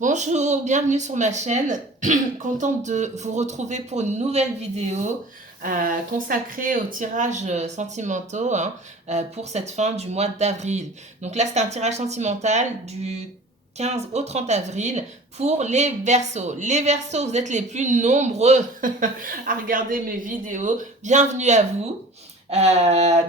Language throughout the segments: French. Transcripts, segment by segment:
Bonjour, bienvenue sur ma chaîne. Contente de vous retrouver pour une nouvelle vidéo consacrée aux tirages sentimentaux pour cette fin du mois d'avril. Donc là, c'est un tirage sentimental du 15 au 30 avril pour les Verseaux. Les Verseaux, vous êtes les plus nombreux à regarder mes vidéos. Bienvenue à vous.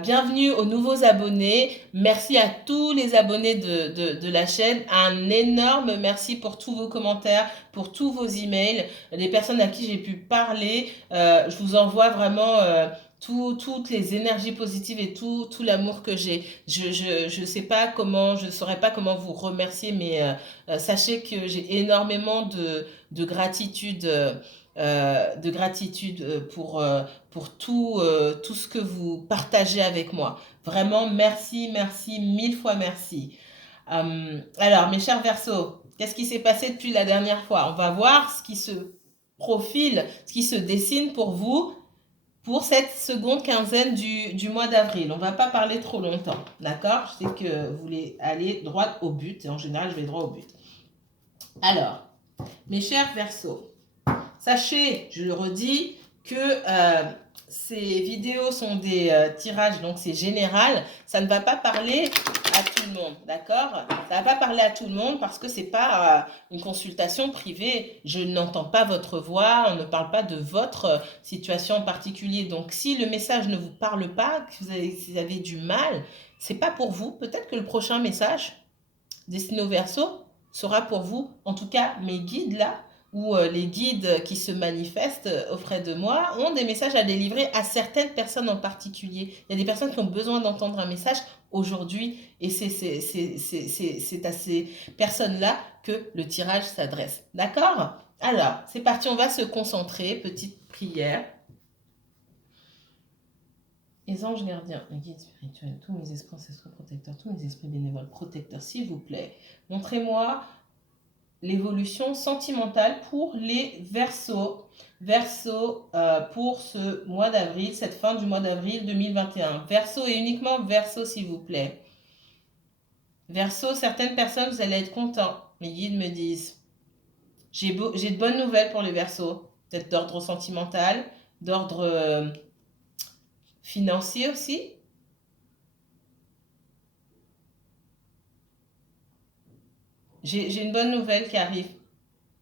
Bienvenue aux nouveaux abonnés. Merci à tous les abonnés de la chaîne. Un énorme merci pour tous vos commentaires, pour tous vos emails, les personnes à qui j'ai pu parler. Je vous envoie vraiment toutes les énergies positives et tout l'amour que j'ai. Je sais pas comment, je saurais pas comment vous remercier, mais sachez que j'ai énormément de gratitude. Pour tout ce que vous partagez avec moi. Vraiment, merci, merci, mille fois merci. Alors, mes chers Verseaux, qu'est-ce qui s'est passé depuis la dernière fois? On va voir ce qui se profile, ce qui se dessine pour vous pour cette seconde quinzaine du mois d'avril. On ne va pas parler trop longtemps, d'accord? Je sais que vous voulez aller droit au but, et en général, je vais droit au but. Alors, mes chers Verseaux, sachez, je le redis, que ces vidéos sont des tirages, donc c'est général. Ça ne va pas parler à tout le monde, d'accord? Ça ne va pas parler à tout le monde parce que c'est pas une consultation privée. Je n'entends pas votre voix, on ne parle pas de votre situation en particulier. Donc si le message ne vous parle pas, que vous avez du mal, c'est pas pour vous. Peut-être que le prochain message destiné au Verseau sera pour vous. En tout cas, mes guides là, ou les guides qui se manifestent auprès de moi, ont des messages à délivrer à certaines personnes en particulier. Il y a des personnes qui ont besoin d'entendre un message aujourd'hui, et c'est à ces personnes-là que le tirage s'adresse. D'accord? Alors, c'est parti, on va se concentrer. Petite prière. Les anges gardiens, les guides spirituels, tous mes esprits ancestraux protecteurs, tous mes esprits bénévoles protecteurs, s'il vous plaît, montrez-moi l'évolution sentimentale pour les Verseaux. Verseaux pour ce mois d'avril, cette fin du mois d'avril 2021. Verseaux et uniquement Verseaux, s'il vous plaît. Verseaux, certaines personnes, vous allez être contents. Mes guides me disent. J'ai de bonnes nouvelles pour les Verseaux. Peut-être d'ordre sentimental, d'ordre financier aussi. J'ai une bonne nouvelle qui arrive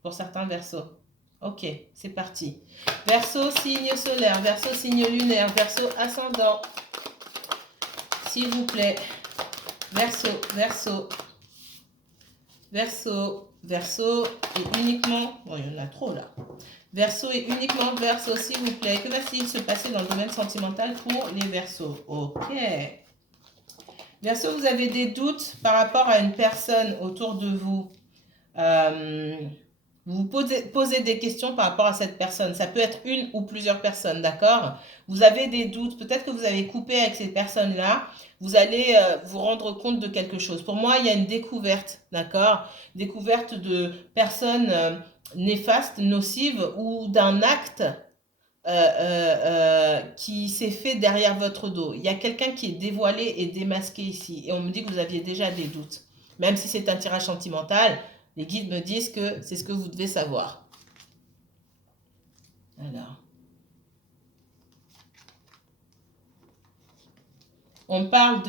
pour certains Verseaux. Ok, c'est parti. Verseau, signe solaire, Verseau, signe lunaire, Verseau, ascendant. S'il vous plaît. Verseau, Verseau, Verseau, Verseau et uniquement... Bon, il y en a trop là. Verseau et uniquement Verseau, s'il vous plaît. Que va-t-il se passer dans le domaine sentimental pour les Verseaux? Ok. Verseau, vous avez des doutes par rapport à une personne autour de vous. Vous posez des questions par rapport à cette personne. Ça peut être une ou plusieurs personnes, d'accord? Vous avez des doutes. Peut-être que vous avez coupé avec ces personnes-là. Vous allez vous rendre compte de quelque chose. Pour moi, il y a une découverte, d'accord? Découverte de personnes néfastes, nocives ou d'un acte qui s'est fait derrière votre dos. Il y a quelqu'un qui est dévoilé et démasqué ici. Et on me dit que vous aviez déjà des doutes. Même si c'est un tirage sentimental, les guides me disent que c'est ce que vous devez savoir. Alors. On parle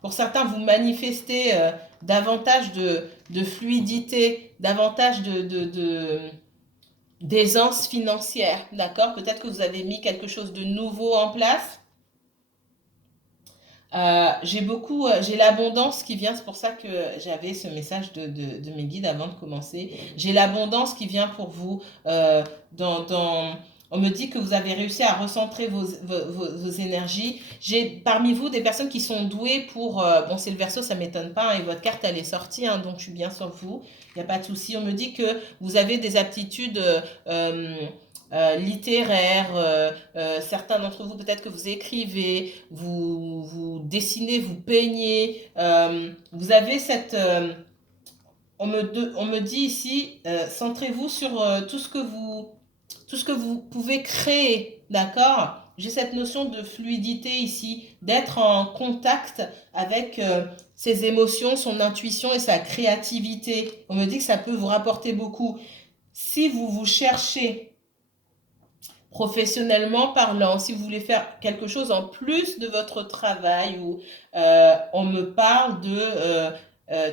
pour certains, vous manifestez davantage de fluidité, davantage d'aisance financière, d'accord? Peut-être que vous avez mis quelque chose de nouveau en place. J'ai l'abondance qui vient, c'est pour ça que j'avais ce message de mes guides avant de commencer. J'ai l'abondance qui vient pour vous on me dit que vous avez réussi à recentrer vos énergies. J'ai parmi vous des personnes qui sont douées pour... bon, c'est le Verseau, ça ne m'étonne pas, et votre carte, elle est sortie, donc je suis bien sur vous. Il n'y a pas de souci. On me dit que vous avez des aptitudes littéraires. Certains d'entre vous, peut-être que vous écrivez, vous dessinez, vous peignez. Vous avez cette... on me dit ici, centrez-vous sur tout ce que vous pouvez créer, d'accord? j'ai cette notion de fluidité ici, d'être en contact avec ses émotions, son intuition et sa créativité. On me dit que ça peut vous rapporter beaucoup. Si vous vous cherchez professionnellement parlant, si vous voulez faire quelque chose en plus de votre travail, ou on me parle de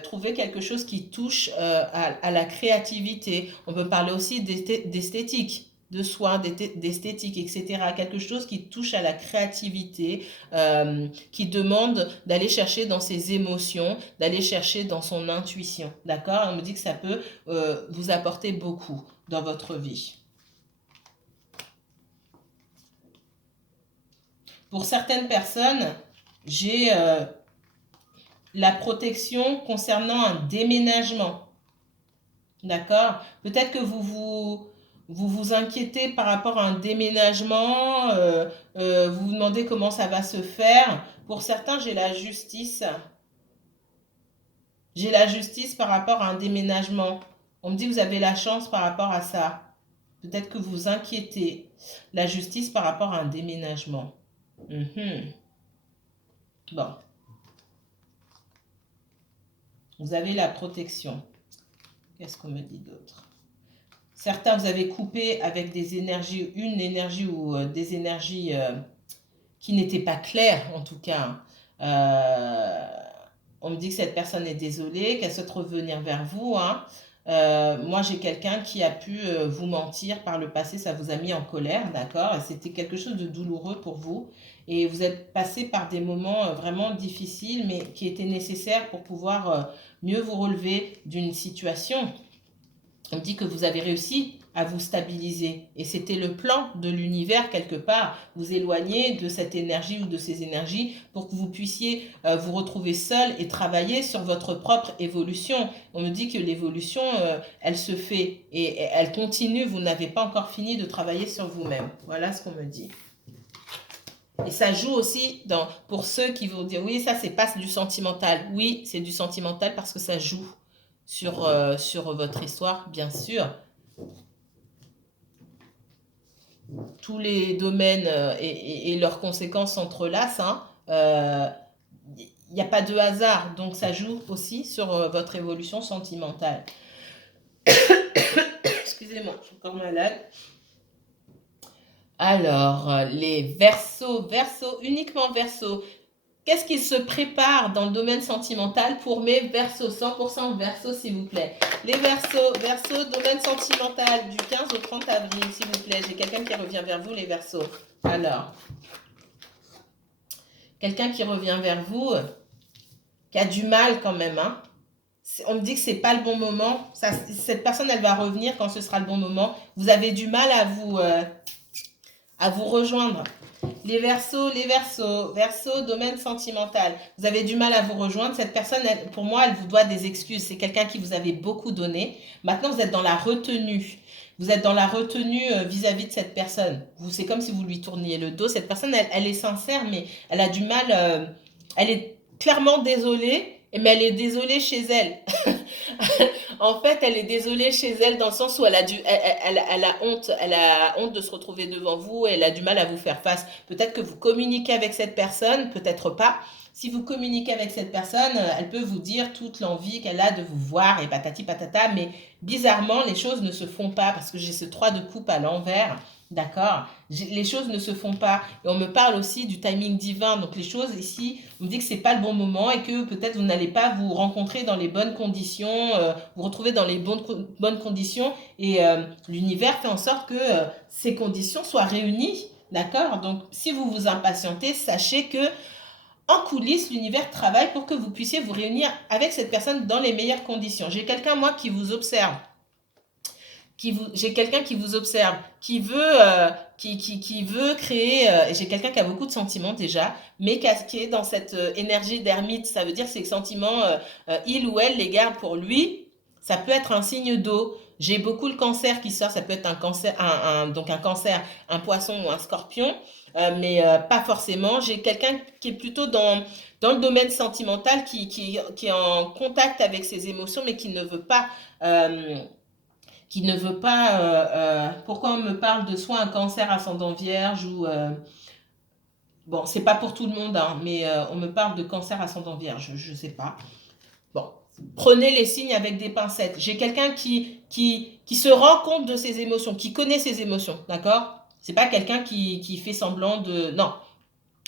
trouver quelque chose qui touche à la créativité. On peut parler aussi d'esthétique, de soins, d'esthétique, etc. Quelque chose qui touche à la créativité, qui demande d'aller chercher dans ses émotions, d'aller chercher dans son intuition. D'accord? On me dit que ça peut vous apporter beaucoup dans votre vie. Pour certaines personnes, j'ai la protection concernant un déménagement. D'accord? Peut-être que vous inquiétez par rapport à un déménagement, vous vous demandez comment ça va se faire. Pour certains, j'ai la justice. J'ai la justice par rapport à un déménagement. On me dit que vous avez la chance par rapport à ça. Peut-être que vous inquiétez. La justice par rapport à un déménagement. Bon. Vous avez la protection. Qu'est-ce qu'on me dit d'autre? Certains, vous avez coupé avec des énergies, une énergie ou des énergies qui n'étaient pas claires, en tout cas. On me dit que cette personne est désolée, qu'elle souhaite revenir vers vous. Moi, j'ai quelqu'un qui a pu vous mentir par le passé, ça vous a mis en colère, d'accord? C'était quelque chose de douloureux pour vous. Et vous êtes passé par des moments vraiment difficiles, mais qui étaient nécessaires pour pouvoir mieux vous relever d'une situation. On me dit que vous avez réussi à vous stabiliser. Et c'était le plan de l'univers quelque part, vous éloigner de cette énergie ou de ces énergies pour que vous puissiez vous retrouver seul et travailler sur votre propre évolution. On me dit que l'évolution, elle se fait et elle continue. Vous n'avez pas encore fini de travailler sur vous-même. Voilà ce qu'on me dit. Et ça joue aussi pour ceux qui vont dire oui, ça c'est pas du sentimental. Oui, c'est du sentimental parce que ça joue sur votre histoire, bien sûr. Tous les domaines et leurs conséquences s'entrelacent. Il n'y a pas de hasard, donc ça joue aussi sur votre évolution sentimentale. Excusez-moi, je suis encore malade. Alors, les Verseaux, uniquement Verseaux. Qu'est-ce qui se prépare dans le domaine sentimental pour mes Verseaux? 100% Verseaux, s'il vous plaît. Les Verseaux, domaine sentimental du 15 au 30 avril, s'il vous plaît. J'ai quelqu'un qui revient vers vous, les Verseaux. Alors, quelqu'un qui revient vers vous, qui a du mal quand même. On me dit que c'est pas le bon moment. Cette personne, elle va revenir quand ce sera le bon moment. Vous avez du mal à vous rejoindre. Les Verseaux, domaine sentimental. Vous avez du mal à vous rejoindre. Cette personne, pour moi, elle vous doit des excuses. C'est quelqu'un qui vous avait beaucoup donné. Maintenant, vous êtes dans la retenue. Vous êtes dans la retenue vis-à-vis de cette personne. C'est comme si vous lui tourniez le dos. Cette personne, elle est sincère, mais elle a du mal. Elle est clairement désolée, mais elle est désolée chez elle. En fait, elle est désolée chez elle dans le sens où elle a honte de se retrouver devant vous, elle a du mal à vous faire face. Peut-être que vous communiquez avec cette personne, peut-être pas. Si vous communiquez avec cette personne, elle peut vous dire toute l'envie qu'elle a de vous voir et patati patata, mais bizarrement, les choses ne se font pas parce que j'ai ce 3 de coupe à l'envers. D'accord? Les choses ne se font pas. Et on me parle aussi du timing divin. Donc les choses ici, on me dit que c'est pas le bon moment et que peut-être vous n'allez pas vous rencontrer dans les bonnes conditions, vous retrouver dans les bonnes conditions. Et l'univers fait en sorte que ces conditions soient réunies. D'accord? Donc si vous vous impatientez, sachez que en coulisses, l'univers travaille pour que vous puissiez vous réunir avec cette personne dans les meilleures conditions. J'ai quelqu'un, moi, qui vous observe. J'ai quelqu'un qui vous observe, qui veut créer, j'ai quelqu'un qui a beaucoup de sentiments déjà, mais qui est dans cette énergie d'ermite. Ça veut dire que ces sentiments, il ou elle les garde pour lui. Ça peut être un signe d'eau. J'ai beaucoup le cancer qui sort, ça peut être un cancer, donc un cancer, un poisson ou un scorpion, mais pas forcément. J'ai quelqu'un qui est plutôt dans le domaine sentimental, qui est en contact avec ses émotions, mais qui ne veut pas... pourquoi on me parle de soit un cancer ascendant vierge ou Bon, c'est pas pour tout le monde, hein, mais on me parle de cancer ascendant vierge, je sais pas. Bon, prenez les signes avec des pincettes. J'ai quelqu'un qui se rend compte de ses émotions, qui connaît ses émotions, d'accord? C'est pas quelqu'un qui fait semblant de... Non,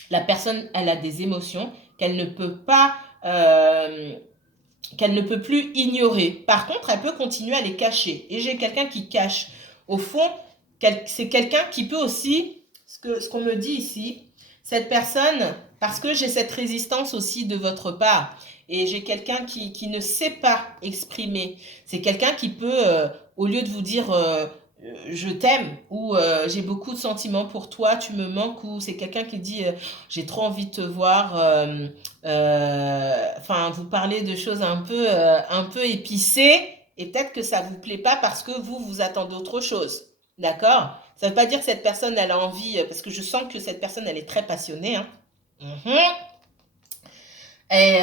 la personne, elle a des émotions qu'elle ne peut pas... qu'elle ne peut plus ignorer. Par contre, elle peut continuer à les cacher. Et j'ai quelqu'un qui cache. Au fond, c'est quelqu'un qui peut aussi, ce qu'on me dit ici, cette personne, parce que j'ai cette résistance aussi de votre part, et j'ai quelqu'un qui ne sait pas exprimer. C'est quelqu'un qui peut, au lieu de vous dire je t'aime, ou j'ai beaucoup de sentiments pour toi, tu me manques, ou c'est quelqu'un qui dit j'ai trop envie de te voir, enfin, vous parlez de choses un peu épicées, et peut-être que ça vous plaît pas parce que vous attendez autre chose. D'accord? Ça veut pas dire que cette personne, elle a envie, parce que je sens que cette personne, elle est très passionnée, hein. Mhm. Et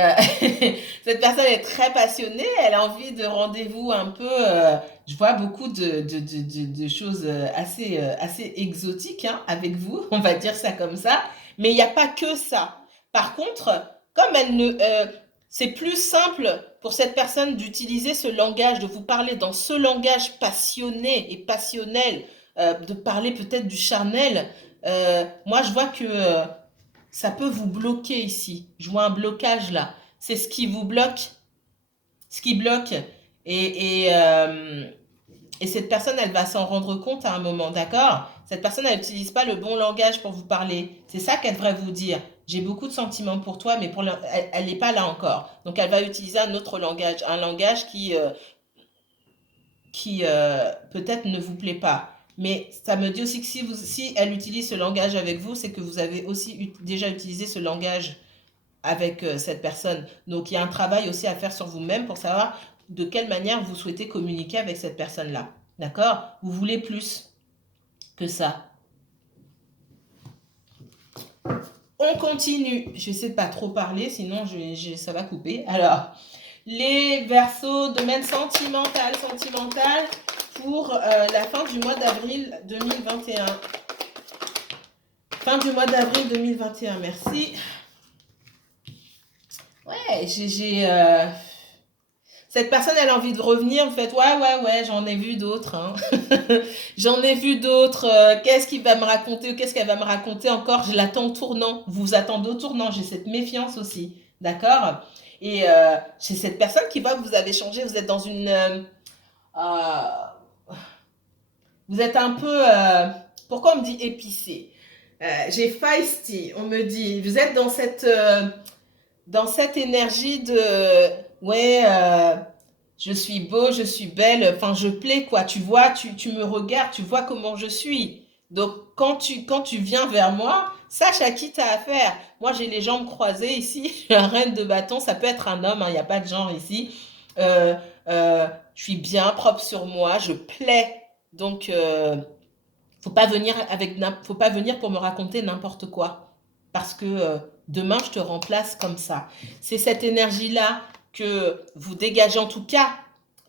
cette personne est très passionnée, elle a envie de rendez-vous un peu. Je vois beaucoup de choses assez exotiques hein, avec vous, on va dire ça comme ça. Mais il n'y a pas que ça. Par contre, comme elle ne. C'est plus simple pour cette personne d'utiliser ce langage, de vous parler dans ce langage passionné et passionnel, de parler peut-être du charnel. Moi, je vois que ça peut vous bloquer ici. Je vois un blocage là. C'est ce qui vous bloque, ce qui bloque. Et cette personne, elle va s'en rendre compte à un moment, d'accord? Cette personne, elle n'utilise pas le bon langage pour vous parler. C'est ça qu'elle devrait vous dire. J'ai beaucoup de sentiments pour toi, mais elle n'est pas là encore. Donc, elle va utiliser un langage qui peut-être ne vous plaît pas. Mais ça me dit aussi que si elle utilise ce langage avec vous, c'est que vous avez aussi déjà utilisé ce langage avec cette personne. Donc, il y a un travail aussi à faire sur vous-même pour savoir de quelle manière vous souhaitez communiquer avec cette personne-là. D'accord? Vous voulez plus que ça. On continue. Je vais essayer de pas trop parler, sinon ça va couper. Alors, les versos, domaine sentimental pour la fin du mois d'avril 2021. Fin du mois d'avril 2021, merci. Ouais, cette personne, elle a envie de revenir, vous faites ouais, j'en ai vu d'autres. Hein. J'en ai vu d'autres. Qu'est-ce qu'il va me raconter? Qu'est-ce qu'elle va me raconter encore? Je l'attends au tournant. Vous vous attendez au tournant. J'ai cette méfiance aussi. D'accord? Et c'est cette personne qui voit que vous avez changé. Vous êtes dans une. Vous êtes un peu. Pourquoi on me dit épicé? J'ai feisty. On me dit. Vous êtes dans cette énergie de. Ouais. Je suis beau, je suis belle, enfin je plais quoi, tu vois, tu me regardes, tu vois comment je suis. Donc quand tu viens vers moi, sache à qui tu as affaire. Moi j'ai les jambes croisées ici, je suis un reine de bâton, ça peut être un homme, il n'y a pas de genre ici. Euh, je suis bien propre sur moi, je plais. Donc faut pas venir pour me raconter n'importe quoi. Parce que demain je te remplace comme ça. C'est cette énergie-là que vous dégagez en tout cas,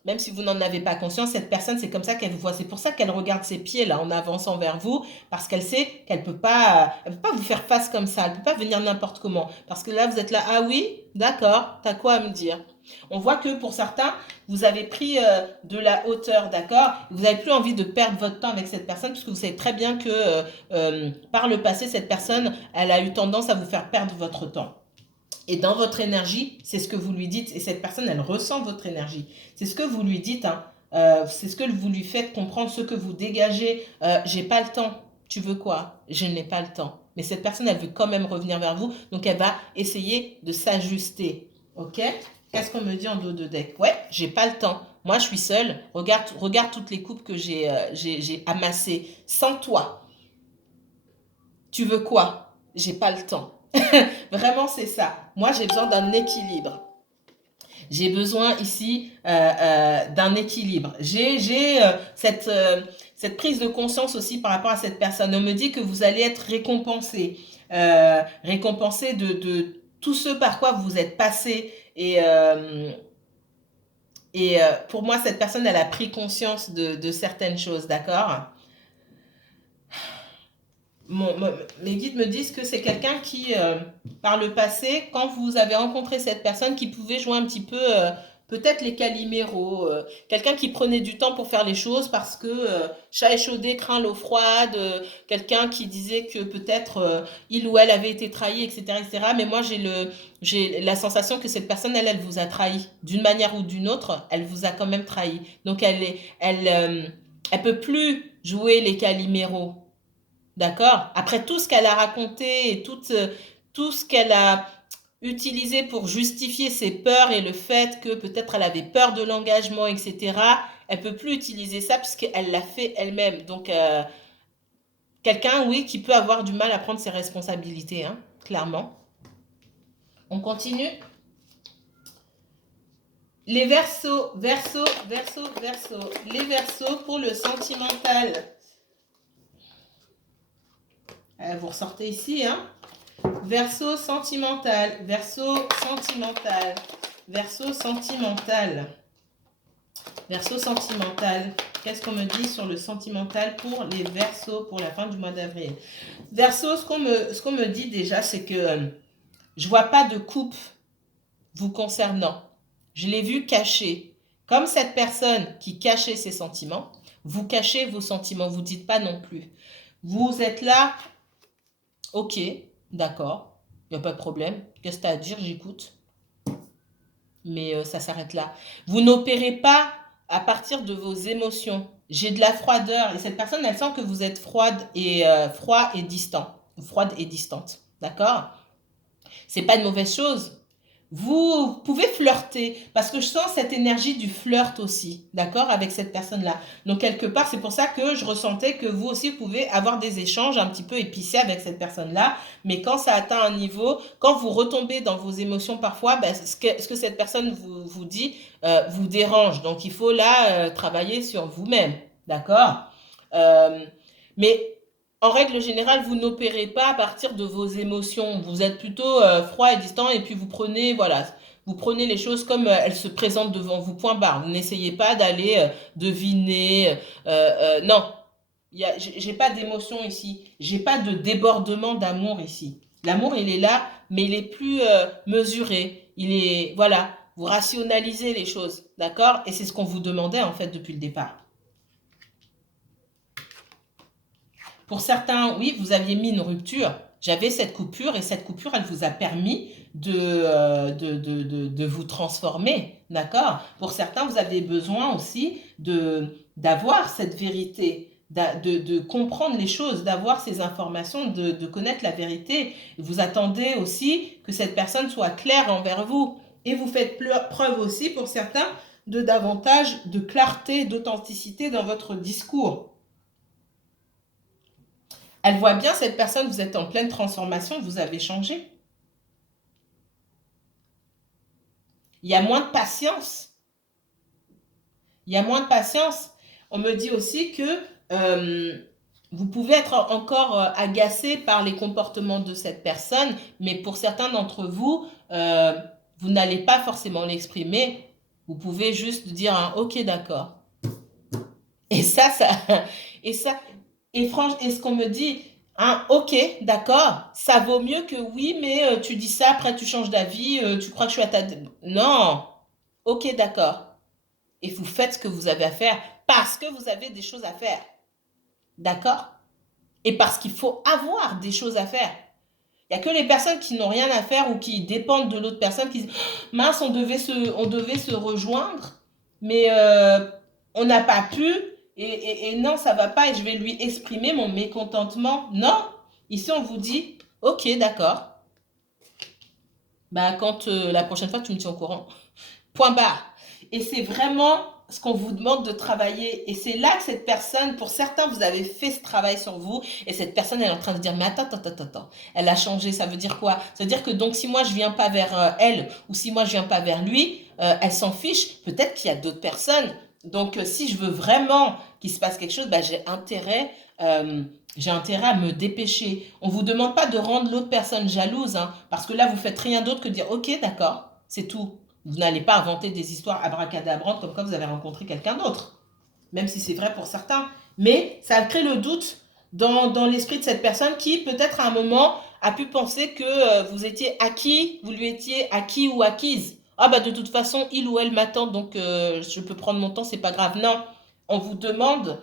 même si vous n'en avez pas conscience, cette personne, c'est comme ça qu'elle vous voit. C'est pour ça qu'elle regarde ses pieds là en avançant vers vous, parce qu'elle sait qu'elle peut pas vous faire face comme ça. Elle peut pas venir n'importe comment. Parce que là, vous êtes là, ah oui, d'accord, t'as quoi à me dire? On voit que pour certains, vous avez pris de la hauteur, d'accord? Vous n'avez plus envie de perdre votre temps avec cette personne, puisque vous savez très bien que par le passé, cette personne, elle a eu tendance à vous faire perdre votre temps. Et dans votre énergie, c'est ce que vous lui dites. Et cette personne, elle ressent votre énergie. C'est ce que vous lui dites. Hein. C'est ce que vous lui faites comprendre, ce que vous dégagez. J'ai pas le temps. Tu veux quoi? Je n'ai pas le temps. Mais cette personne, elle veut quand même revenir vers vous. Donc, elle va essayer de s'ajuster. OK? Qu'est-ce qu'on me dit en dos de deck? Ouais, j'ai pas le temps. Moi, je suis seule. Regarde toutes les coupes que j'ai amassées. Sans toi. Tu veux quoi? J'ai pas le temps. Vraiment, c'est ça. Moi, j'ai besoin d'un équilibre. J'ai besoin ici d'un équilibre. Cette prise de conscience aussi par rapport à cette personne. On me dit que vous allez être récompensé. Récompensé de tout ce par quoi vous êtes passé. Et pour moi, cette personne, elle a pris conscience de certaines choses, d'accord? Mes guides me disent que c'est quelqu'un qui, par le passé, quand vous avez rencontré cette personne, qui pouvait jouer un petit peu, peut-être les caliméros, quelqu'un qui prenait du temps pour faire les choses parce que chat échaudé craint l'eau froide, quelqu'un qui disait que peut-être il ou elle avait été trahi, etc., etc. Mais moi, j'ai la sensation que cette personne, elle vous a trahi d'une manière ou d'une autre. Elle vous a quand même trahi. Donc elle peut plus jouer les caliméros. D'accord? Après tout ce qu'elle a raconté et tout ce qu'elle a utilisé pour justifier ses peurs et le fait que peut-être elle avait peur de l'engagement, etc., elle peut plus utiliser ça puisqu'elle l'a fait elle-même. Donc, quelqu'un, oui, qui peut avoir du mal à prendre ses responsabilités, hein, clairement. On continue. Les versos, versos, versos, versos. Les versos pour le sentimental. Vous ressortez ici, hein. Verseau sentimental, verseau sentimental, verseau sentimental, verseau sentimental. Qu'est-ce qu'on me dit sur le sentimental pour les verseaux pour la fin du mois d'avril? Verseau, ce qu'on me dit déjà, c'est que je vois pas de coupe vous concernant. Je l'ai vu caché. Comme cette personne qui cachait ses sentiments, vous cachez vos sentiments, vous dites pas non plus. Vous êtes là, ok, d'accord, il n'y a pas de problème. Qu'est-ce que tu as à dire? J'écoute. Mais ça s'arrête là. Vous n'opérez pas à partir de vos émotions. J'ai de la froideur. Et cette personne, elle sent que vous êtes froid et distant. Froide et distante. D'accord? C'est pas une mauvaise chose. Vous pouvez flirter parce que je sens cette énergie du flirt aussi, d'accord, avec cette personne-là. Donc quelque part, c'est pour ça que je ressentais que vous aussi vous pouvez avoir des échanges un petit peu épicés avec cette personne-là, mais quand ça atteint un niveau, quand vous retombez dans vos émotions parfois, ben, ce que cette personne vous dit vous dérange. Donc il faut là travailler sur vous-même, d'accord. Euh, mais en règle générale, vous n'opérez pas à partir de vos émotions. Vous êtes plutôt froid et distant et puis vous prenez, voilà, vous prenez les choses comme elles se présentent devant vous, point barre. Vous n'essayez pas d'aller deviner. Non, j'ai pas d'émotion ici. J'ai pas de débordement d'amour ici. L'amour, il est là, mais il est plus mesuré. Il est, voilà, vous rationalisez les choses, d'accord? Et c'est ce qu'on vous demandait en fait depuis le départ. Pour certains, oui, vous aviez mis une rupture. J'avais cette coupure et cette coupure, elle vous a permis de vous transformer, d'accord? Pour certains, vous avez besoin aussi d'avoir cette vérité, de comprendre les choses, d'avoir ces informations, de connaître la vérité. Vous attendez aussi que cette personne soit claire envers vous. Et vous faites preuve aussi, pour certains, de davantage de clarté, d'authenticité dans votre discours. Elle voit bien cette personne, vous êtes en pleine transformation, vous avez changé. Il y a moins de patience. Il y a moins de patience. On me dit aussi que vous pouvez être encore agacé par les comportements de cette personne, mais pour certains d'entre vous, vous n'allez pas forcément l'exprimer. Vous pouvez juste dire un OK, d'accord. Et et ça, et franchement, et ce qu'on me dit, hein, ok, d'accord, ça vaut mieux que oui, mais tu dis ça, après tu changes d'avis, tu crois que je suis à ta... Non, ok, d'accord. Et vous faites ce que vous avez à faire parce que vous avez des choses à faire. D'accord? Et parce qu'il faut avoir des choses à faire. Il n'y a que les personnes qui n'ont rien à faire ou qui dépendent de l'autre personne qui disent mince, on devait se rejoindre, mais on n'a pas pu, et non, ça va pas, et je vais lui exprimer mon mécontentement. Non, ici on vous dit ok, d'accord, bah, quand la prochaine fois tu me tiens au courant. Point barre. Et c'est vraiment ce qu'on vous demande de travailler. Et c'est là que cette personne, pour certains, vous avez fait ce travail sur vous. Et cette personne, elle est en train de dire, mais attends. Elle a changé. Ça veut dire quoi? Ça veut dire que donc, si moi, je viens pas vers elle, ou si moi, je viens pas vers lui, elle s'en fiche. Peut-être qu'il y a d'autres personnes. Donc, si je veux vraiment qu'il se passe quelque chose, bah, j'ai intérêt à me dépêcher. On vous demande pas de rendre l'autre personne jalouse, hein, parce que là, vous faites rien d'autre que de dire, ok, d'accord, c'est tout. Vous n'allez pas inventer des histoires abracadabrantes comme quoi vous avez rencontré quelqu'un d'autre, même si c'est vrai pour certains. Mais ça crée le doute dans l'esprit de cette personne qui, peut-être à un moment, a pu penser que vous étiez acquis, vous lui étiez acquis ou acquise. Ah bah de toute façon, il ou elle m'attend, donc je peux prendre mon temps, c'est pas grave. Non, on vous demande,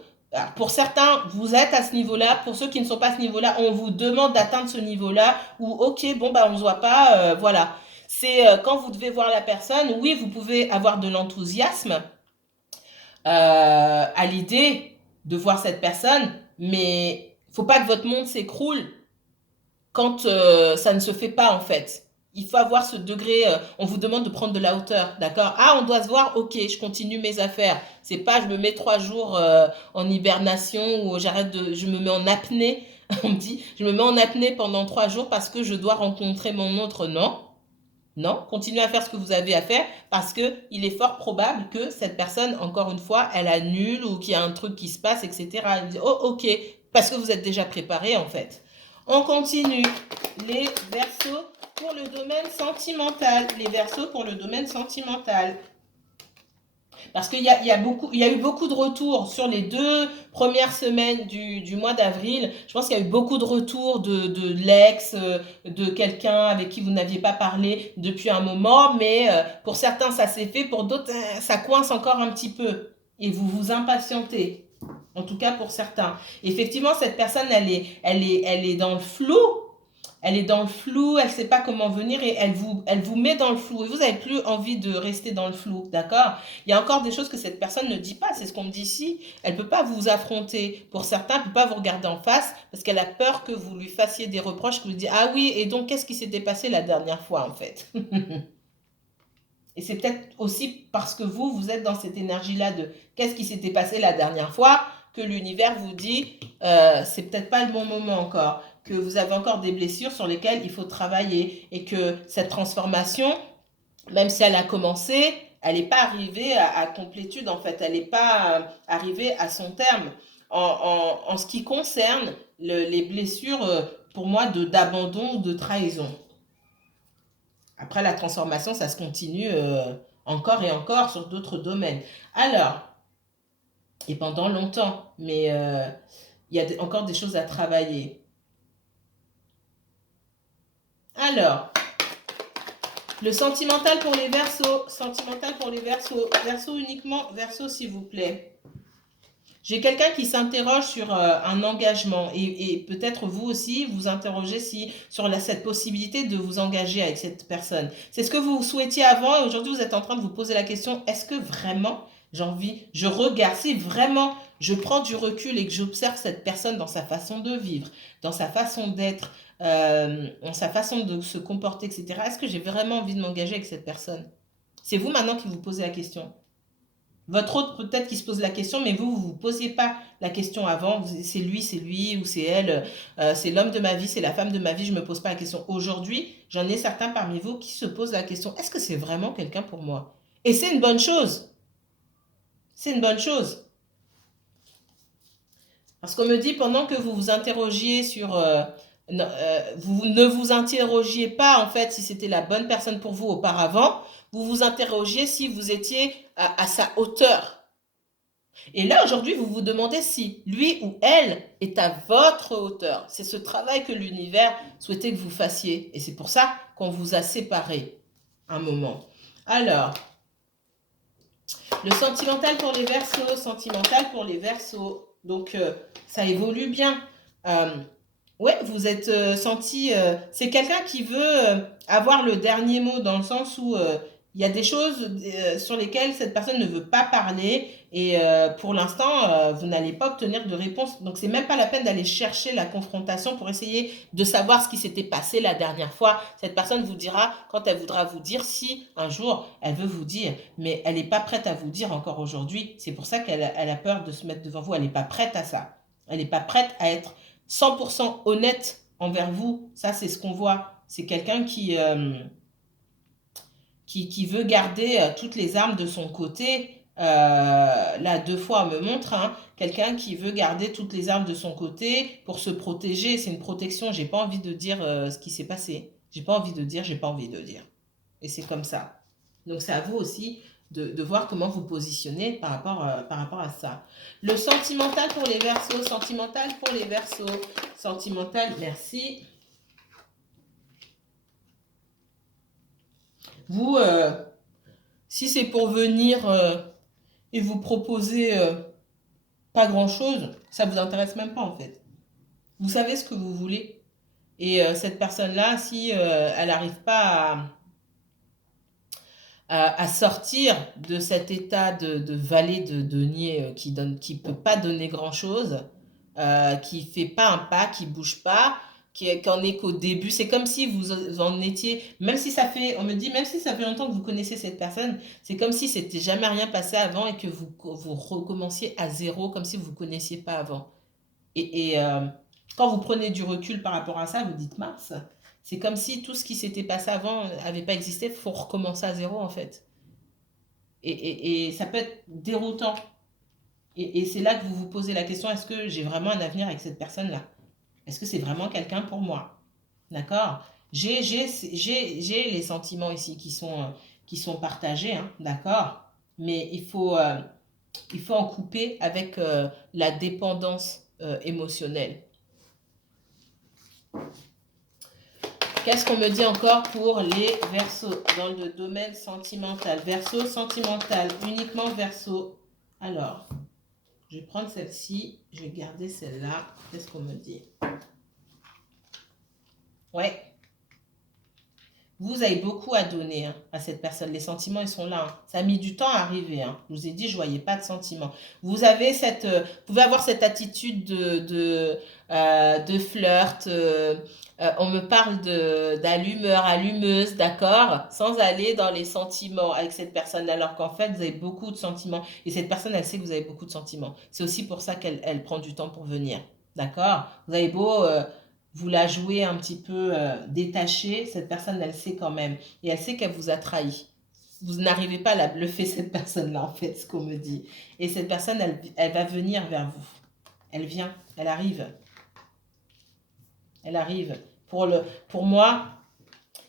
pour certains, vous êtes à ce niveau-là, pour ceux qui ne sont pas à ce niveau-là, on vous demande d'atteindre ce niveau-là, ou ok, bon bah on se voit pas, voilà. C'est quand vous devez voir la personne, oui, vous pouvez avoir de l'enthousiasme à l'idée de voir cette personne, mais faut pas que votre monde s'écroule quand ça ne se fait pas en fait. Il faut avoir ce degré, on vous demande de prendre de la hauteur, d'accord? Ah, on doit se voir, ok, je continue mes affaires. C'est pas, je me mets 3 jours en hibernation ou je me mets en apnée. On me dit, je me mets en apnée pendant 3 jours parce que je dois rencontrer mon autre. Non, non, continuez à faire ce que vous avez à faire parce que il est fort probable que cette personne, encore une fois, elle annule ou qu'il y a un truc qui se passe, etc. Elle dit, oh, ok, parce que vous êtes déjà préparé en fait. On continue. Les versos pour le domaine sentimental. Les versos pour le domaine sentimental. Parce qu'il y a eu beaucoup de retours sur les 2 premières semaines du mois d'avril. Je pense qu'il y a eu beaucoup de retours de l'ex, de quelqu'un avec qui vous n'aviez pas parlé depuis un moment. Mais pour certains, ça s'est fait. Pour d'autres, ça coince encore un petit peu. Et vous vous impatientez. En tout cas pour certains. Effectivement, cette personne, elle est dans le flou. Elle est dans le flou, elle ne sait pas comment venir et elle vous met dans le flou. Et vous n'avez plus envie de rester dans le flou, d'accord? Il y a encore des choses que cette personne ne dit pas, c'est ce qu'on me dit ici. Elle ne peut pas vous affronter. Pour certains, elle ne peut pas vous regarder en face parce qu'elle a peur que vous lui fassiez des reproches, que vous dites, ah oui, et donc qu'est-ce qui s'était passé la dernière fois en fait? Et c'est peut-être aussi parce que vous êtes dans cette énergie-là de qu'est-ce qui s'était passé la dernière fois que l'univers vous dit c'est peut-être pas le bon moment encore, que vous avez encore des blessures sur lesquelles il faut travailler et que cette transformation, même si elle a commencé, elle n'est pas arrivée à complétude en fait, elle n'est pas arrivée à son terme. En ce qui concerne les blessures, pour moi, d'abandon ou de trahison. Après, la transformation, ça se continue encore et encore sur d'autres domaines. Alors, et pendant longtemps, mais il y a encore des choses à travailler. Alors, le sentimental pour les versos. Sentimental pour les versos. Versos uniquement, versos s'il vous plaît. J'ai quelqu'un qui s'interroge sur un engagement et peut-être vous aussi vous interrogez sur cette possibilité de vous engager avec cette personne. C'est ce que vous souhaitiez avant et aujourd'hui vous êtes en train de vous poser la question, est-ce que vraiment je regarde, si vraiment je prends du recul et que j'observe cette personne dans sa façon de vivre, dans sa façon d'être, dans sa façon de se comporter, etc. Est-ce que j'ai vraiment envie de m'engager avec cette personne? C'est vous maintenant qui vous posez la question. Votre autre peut-être qui se pose la question, mais vous vous posiez pas la question avant. C'est lui ou c'est elle, c'est l'homme de ma vie, c'est la femme de ma vie. Je me pose pas la question. Aujourd'hui, j'en ai certains parmi vous qui se posent la question, est-ce que c'est vraiment quelqu'un pour moi? Et c'est une bonne chose. C'est une bonne chose. Parce qu'on me dit pendant que vous vous interrogiez sur, vous ne vous interrogiez pas en fait si c'était la bonne personne pour vous auparavant. Vous vous interrogiez si vous étiez à sa hauteur. Et là, aujourd'hui, vous vous demandez si lui ou elle est à votre hauteur. C'est ce travail que l'univers souhaitait que vous fassiez. Et c'est pour ça qu'on vous a séparés un moment. Alors, le sentimental pour les versos, sentimental pour les versos. Donc, ça évolue bien. Ouais, vous êtes senti... c'est quelqu'un qui veut avoir le dernier mot dans le sens où il y a des choses sur lesquelles cette personne ne veut pas parler et pour l'instant, vous n'allez pas obtenir de réponse. Donc, c'est même pas la peine d'aller chercher la confrontation pour essayer de savoir ce qui s'était passé la dernière fois. Cette personne vous dira quand elle voudra vous dire si un jour elle veut vous dire, mais elle n'est pas prête à vous dire encore aujourd'hui. C'est pour ça qu'elle a peur de se mettre devant vous. Elle n'est pas prête à ça. Elle n'est pas prête à être 100% honnête envers vous. Ça, c'est ce qu'on voit. C'est quelqu'un qui veut garder toutes les armes de son côté. Là, 2 fois, on me montre, hein, quelqu'un qui veut garder toutes les armes de son côté pour se protéger. C'est une protection. J'ai pas envie de dire ce qui s'est passé. J'ai pas envie de dire, j'ai pas envie de dire. Et c'est comme ça. Donc, c'est à vous aussi de voir comment vous positionnez par rapport à ça. Le sentimental pour les Verseaux, sentimental pour les Verseaux, sentimental, merci. Vous, si c'est pour venir et vous proposer pas grand-chose, ça vous intéresse même pas en fait. Vous savez ce que vous voulez. Et cette personne-là, si elle n'arrive pas à sortir de cet état de vallée de denier qui peut pas donner grand-chose, qui fait pas un pas, qui bouge pas, qui en est qu'au début. C'est comme si vous en étiez, même si ça fait, on me dit, même si ça fait longtemps que vous connaissez cette personne, c'est comme si c'était jamais rien passé avant et que vous recommenciez à zéro, comme si vous connaissiez pas avant. Et quand vous prenez du recul par rapport à ça, vous dites mince, c'est comme si tout ce qui s'était passé avant n'avait pas existé, il faut recommencer à zéro en fait. Et ça peut être déroutant. Et c'est là que vous vous posez la question, est-ce que j'ai vraiment un avenir avec cette personne-là? Est-ce que c'est vraiment quelqu'un pour moi? D'accord? J'ai les sentiments ici qui sont partagés, hein, d'accord? Mais il faut en couper avec la dépendance émotionnelle. Qu'est-ce qu'on me dit encore pour les Verseaux dans le domaine sentimental? Verseau sentimental, uniquement Verseau. Alors, je vais prendre celle-ci, je vais garder celle-là. Qu'est-ce qu'on me dit? Ouais. Vous avez beaucoup à donner hein, à cette personne. Les sentiments, ils sont là. Hein. Ça a mis du temps à arriver. Hein. Je vous ai dit, je ne voyais pas de sentiments. Vous avez vous pouvez avoir cette attitude de flirt. On me parle d'allumeur, allumeuse, d'accord? Sans aller dans les sentiments avec cette personne. Alors qu'en fait, vous avez beaucoup de sentiments. Et cette personne, elle sait que vous avez beaucoup de sentiments. C'est aussi pour ça qu'elle prend du temps pour venir. D'accord? Vous avez beau... vous la jouez un petit peu détachée, cette personne, elle sait quand même. Et elle sait qu'elle vous a trahi. Vous n'arrivez pas à la bluffer, cette personne-là, en fait, ce qu'on me dit. Et cette personne, elle va venir vers vous. Elle vient, elle arrive. Elle arrive. Pour moi,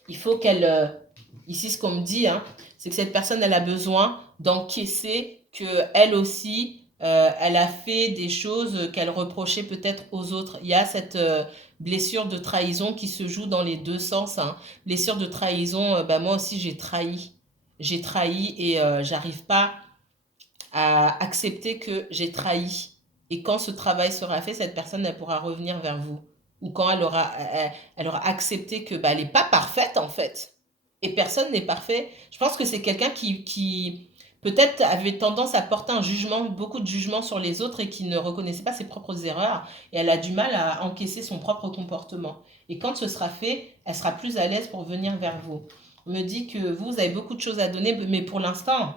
il faut qu'elle... ici, ce qu'on me dit, hein, c'est que cette personne, elle a besoin d'encaisser qu'elle aussi... elle a fait des choses qu'elle reprochait peut-être aux autres. Il y a cette blessure de trahison qui se joue dans les deux sens. Hein. Blessure de trahison, bah moi aussi j'ai trahi. J'ai trahi et j'arrive pas à accepter que j'ai trahi. Et quand ce travail sera fait, cette personne, elle pourra revenir vers vous. Ou quand elle aura accepté que bah, elle n'est pas parfaite en fait. Et personne n'est parfait. Je pense que c'est quelqu'un qui peut-être avait tendance à porter un jugement, beaucoup de jugement sur les autres et qui ne reconnaissait pas ses propres erreurs. Et elle a du mal à encaisser son propre comportement. Et quand ce sera fait, elle sera plus à l'aise pour venir vers vous. On me dit que vous avez beaucoup de choses à donner, mais pour l'instant,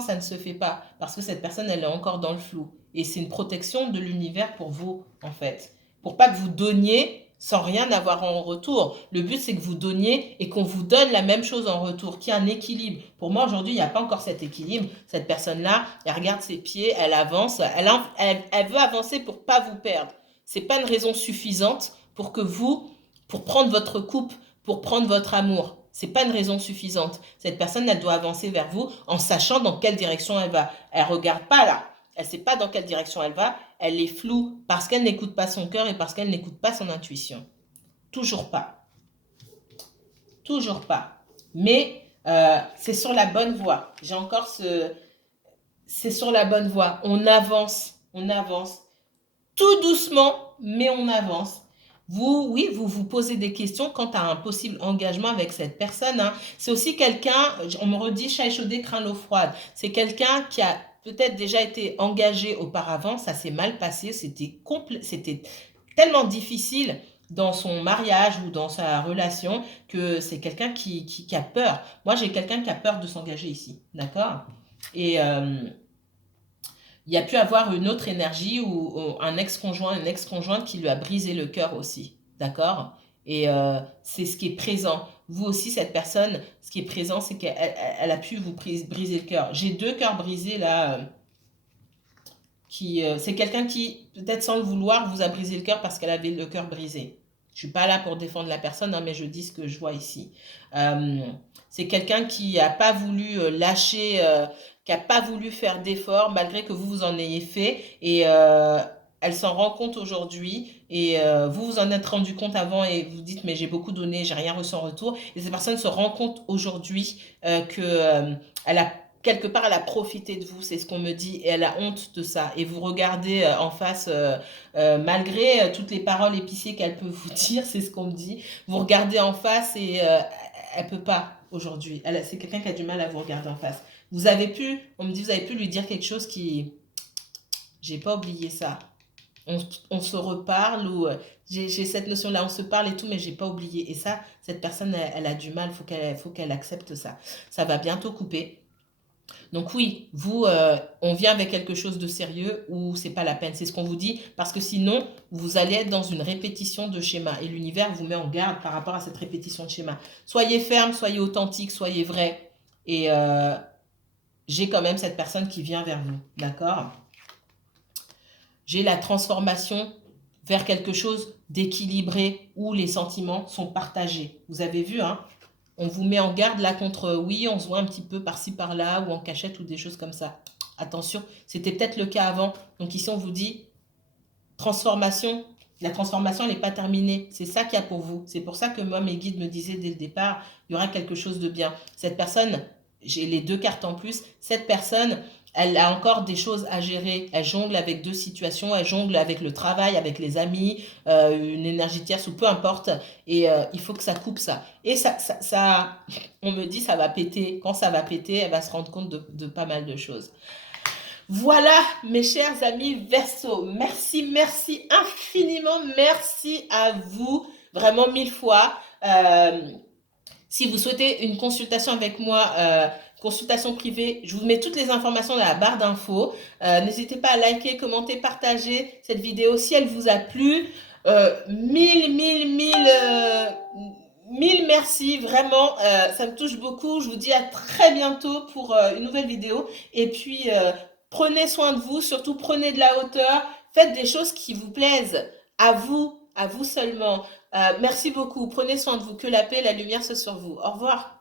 ça ne se fait pas. Parce que cette personne, elle est encore dans le flou. Et c'est une protection de l'univers pour vous, en fait. Pour pas que vous donniez sans rien avoir en retour. Le but, c'est que vous donniez et qu'on vous donne la même chose en retour, qu'il y ait un équilibre. Pour moi, aujourd'hui, il n'y a pas encore cet équilibre. Cette personne-là, elle regarde ses pieds, elle avance, elle veut avancer pour pas vous perdre. C'est pas une raison suffisante pour que pour prendre votre coupe, pour prendre votre amour. C'est pas une raison suffisante. Cette personne, elle doit avancer vers vous en sachant dans quelle direction elle va. Elle regarde pas là. Elle sait pas dans quelle direction elle va. Elle est floue parce qu'elle n'écoute pas son cœur et parce qu'elle n'écoute pas son intuition. Toujours pas. Toujours pas. Mais c'est sur la bonne voie. J'ai encore c'est sur la bonne voie. On avance. On avance. Tout doucement, mais on avance. Vous vous posez des questions quant à un possible engagement avec cette personne. Hein. C'est aussi quelqu'un, on me redit chat échaudé, craint l'eau froide. C'est quelqu'un qui a peut-être déjà été engagé auparavant, ça s'est mal passé, c'était tellement difficile dans son mariage ou dans sa relation que c'est quelqu'un qui a peur. Moi, j'ai quelqu'un qui a peur de s'engager ici, d'accord? Et il y a pu avoir une autre énergie ou un ex-conjoint, une ex-conjointe qui lui a brisé le cœur aussi, d'accord? Et c'est ce qui est présent. Vous aussi, cette personne, ce qui est présent, c'est qu'elle a pu vous briser le cœur. J'ai 2 cœurs brisés là. C'est quelqu'un qui, peut-être sans le vouloir, vous a brisé le cœur parce qu'elle avait le cœur brisé. Je ne suis pas là pour défendre la personne, hein, mais je dis ce que je vois ici. C'est quelqu'un qui n'a pas voulu lâcher, qui n'a pas voulu faire d'efforts malgré que vous en ayez fait. Et elle s'en rend compte aujourd'hui. Et vous vous en êtes rendu compte avant et vous dites, mais j'ai beaucoup donné, j'ai rien reçu en retour. Et cette personne se rend compte aujourd'hui que elle a quelque part, elle a profité de vous, c'est ce qu'on me dit, et elle a honte de ça. Et vous regardez en face, malgré toutes les paroles épicées qu'elle peut vous dire, c'est ce qu'on me dit, vous regardez en face et elle peut pas aujourd'hui. C'est quelqu'un qui a du mal à vous regarder en face. On me dit, vous avez pu lui dire quelque chose qui, j'ai pas oublié ça. On se reparle ou j'ai cette notion-là, on se parle et tout, mais j'ai pas oublié. Et ça, cette personne, elle a du mal, faut qu'elle accepte ça. Ça va bientôt couper. Donc oui, vous, on vient avec quelque chose de sérieux ou c'est pas la peine. C'est ce qu'on vous dit parce que sinon, vous allez être dans une répétition de schéma et l'univers vous met en garde par rapport à cette répétition de schéma. Soyez ferme, soyez authentique, soyez vrai. Et j'ai quand même cette personne qui vient vers vous, d'accord? J'ai la transformation vers quelque chose d'équilibré où les sentiments sont partagés. Vous avez vu, hein? On vous met en garde là contre, oui, on se voit un petit peu par-ci par-là ou en cachette ou des choses comme ça. Attention, c'était peut-être le cas avant. Donc ici, on vous dit, transformation, la transformation, elle n'est pas terminée. C'est ça qu'il y a pour vous. C'est pour ça que moi, mes guides me disaient dès le départ, il y aura quelque chose de bien. Cette personne, j'ai les 2 cartes en plus, cette personne, elle a encore des choses à gérer. Elle jongle avec 2 situations, elle jongle avec le travail, avec les amis, une énergie tierce ou peu importe. Et il faut que ça coupe ça. Et on me dit, ça va péter. Quand ça va péter, elle va se rendre compte de pas mal de choses. Voilà, mes chers amis Verseau, merci infiniment, merci à vous, vraiment 1000 fois. Si vous souhaitez une consultation avec moi, consultation privée, je vous mets toutes les informations dans la barre d'infos. N'hésitez pas à liker, commenter, partager cette vidéo si elle vous a plu. Mille merci, vraiment, ça me touche beaucoup. Je vous dis à très bientôt pour une nouvelle vidéo. Et puis, prenez soin de vous, surtout prenez de la hauteur, faites des choses qui vous plaisent, à vous seulement. Merci beaucoup, prenez soin de vous, que la paix et la lumière soient sur vous. Au revoir.